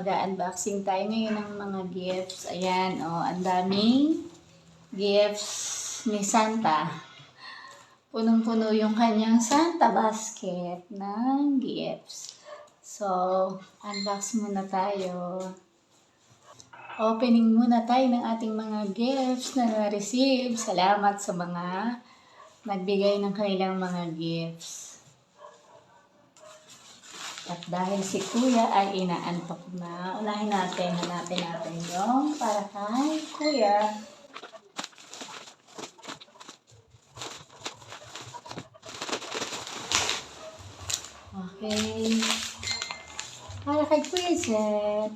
mag-unboxing tayo ngayon ng mga gifts. Ayan, oh, ang daming gifts ni Santa. Punong-puno yung kanyang Santa basket ng gifts. So, unbox muna tayo. Opening muna tayo ng ating mga gifts na na-receive. Salamat sa mga nagbigay ng kanilang mga gifts. At dahil si Kuya ay inaantok na, unahin natin, hanapin natin yung para kay Kuya. Okay. Para kay Kuya Jet.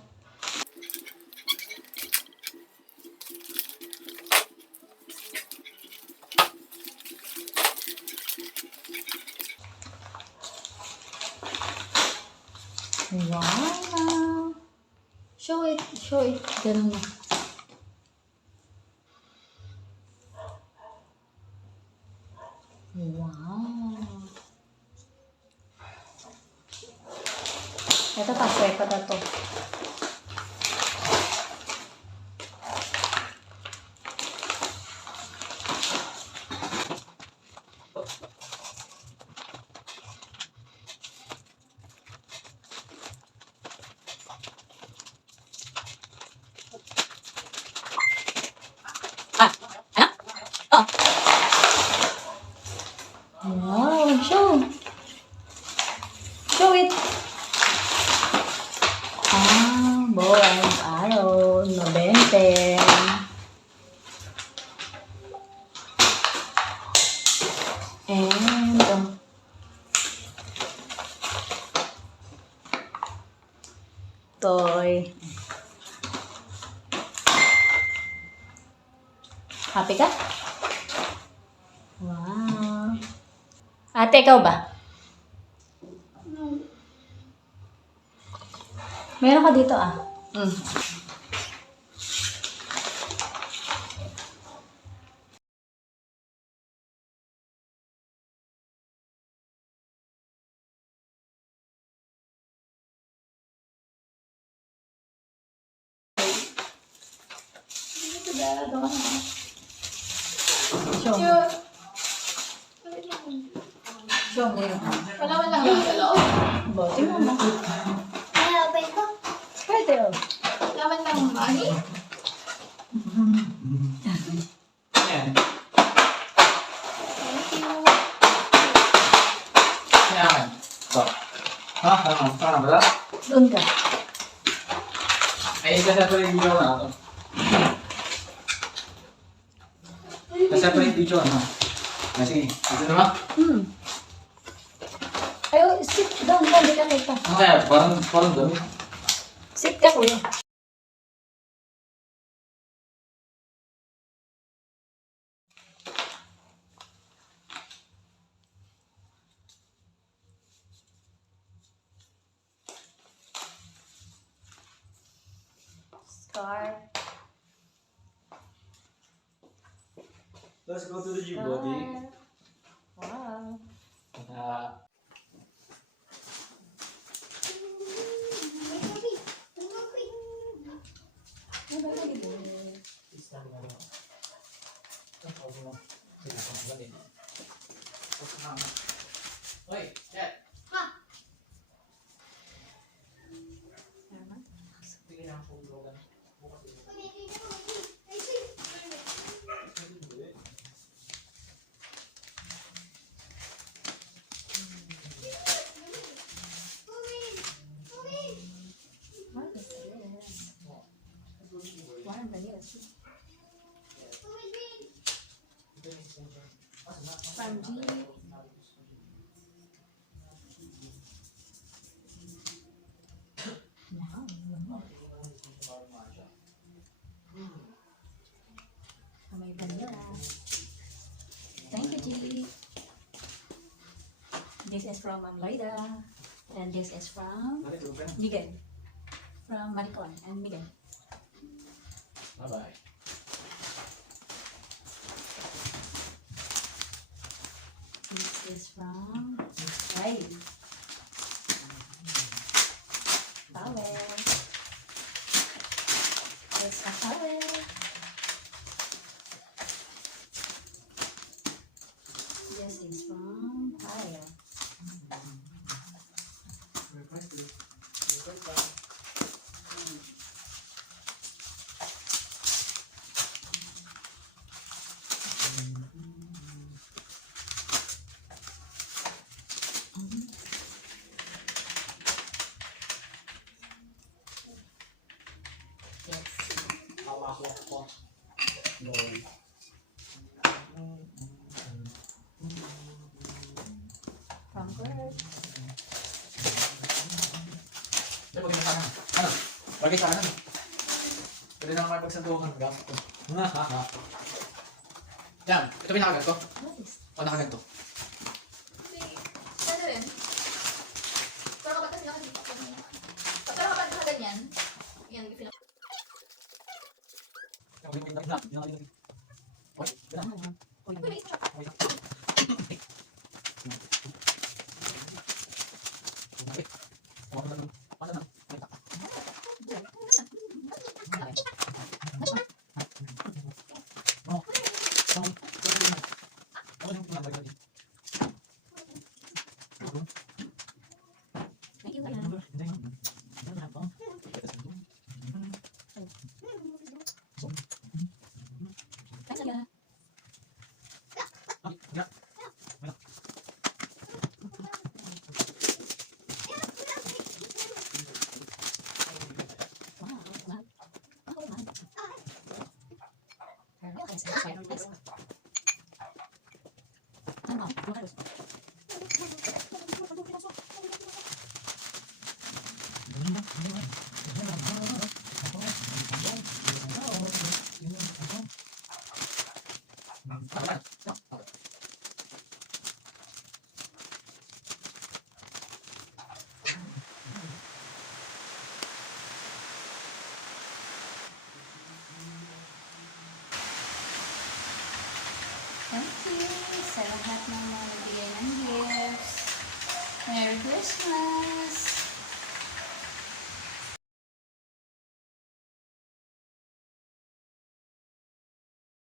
Wow! Show it, ganun na. Wow! Ito pa na to. Wow, show it. Bow and arrow, 90. And toy. Happy ka? Wow. Ate, ikaw ba? Meron ka dito Show mo yun. Wala lang yung sa loob. Bote mo na. Ay, open ko. Pwede Laman lang yung money. Ayan. Thank you. Ayan. So. Ha? Saan ba? Doon ka. Ay, isa-separate video na ito. Isa-separate video na. Sige, ito naman. Ay, sit down ka, di ka kita. Ano kaya? Parang dami. Sit ka, Kuya. Scar. Let's go to the gym, buddy. Wow. Oi, chat. Tingin ang pulugan. May vanilla. Thank you, G. This is from Loida. And this is from Miguel. From Maricon and Miguel. Bye-bye. This is from Ray. Towel. Pampered. Ano? Ano? Bagay sa kanan. Pwede na naman pagsandukan. Gasto. Yan. Ito pinakagat ko. O nakagat to. Hindi. Ano rin? Pero kapag kasi nakadito. Pero kapag nakaganyan, yan, pinag- Uy, may isa siya. Thank you sa lahat ng mga nabigay ng gifts. Merry Christmas!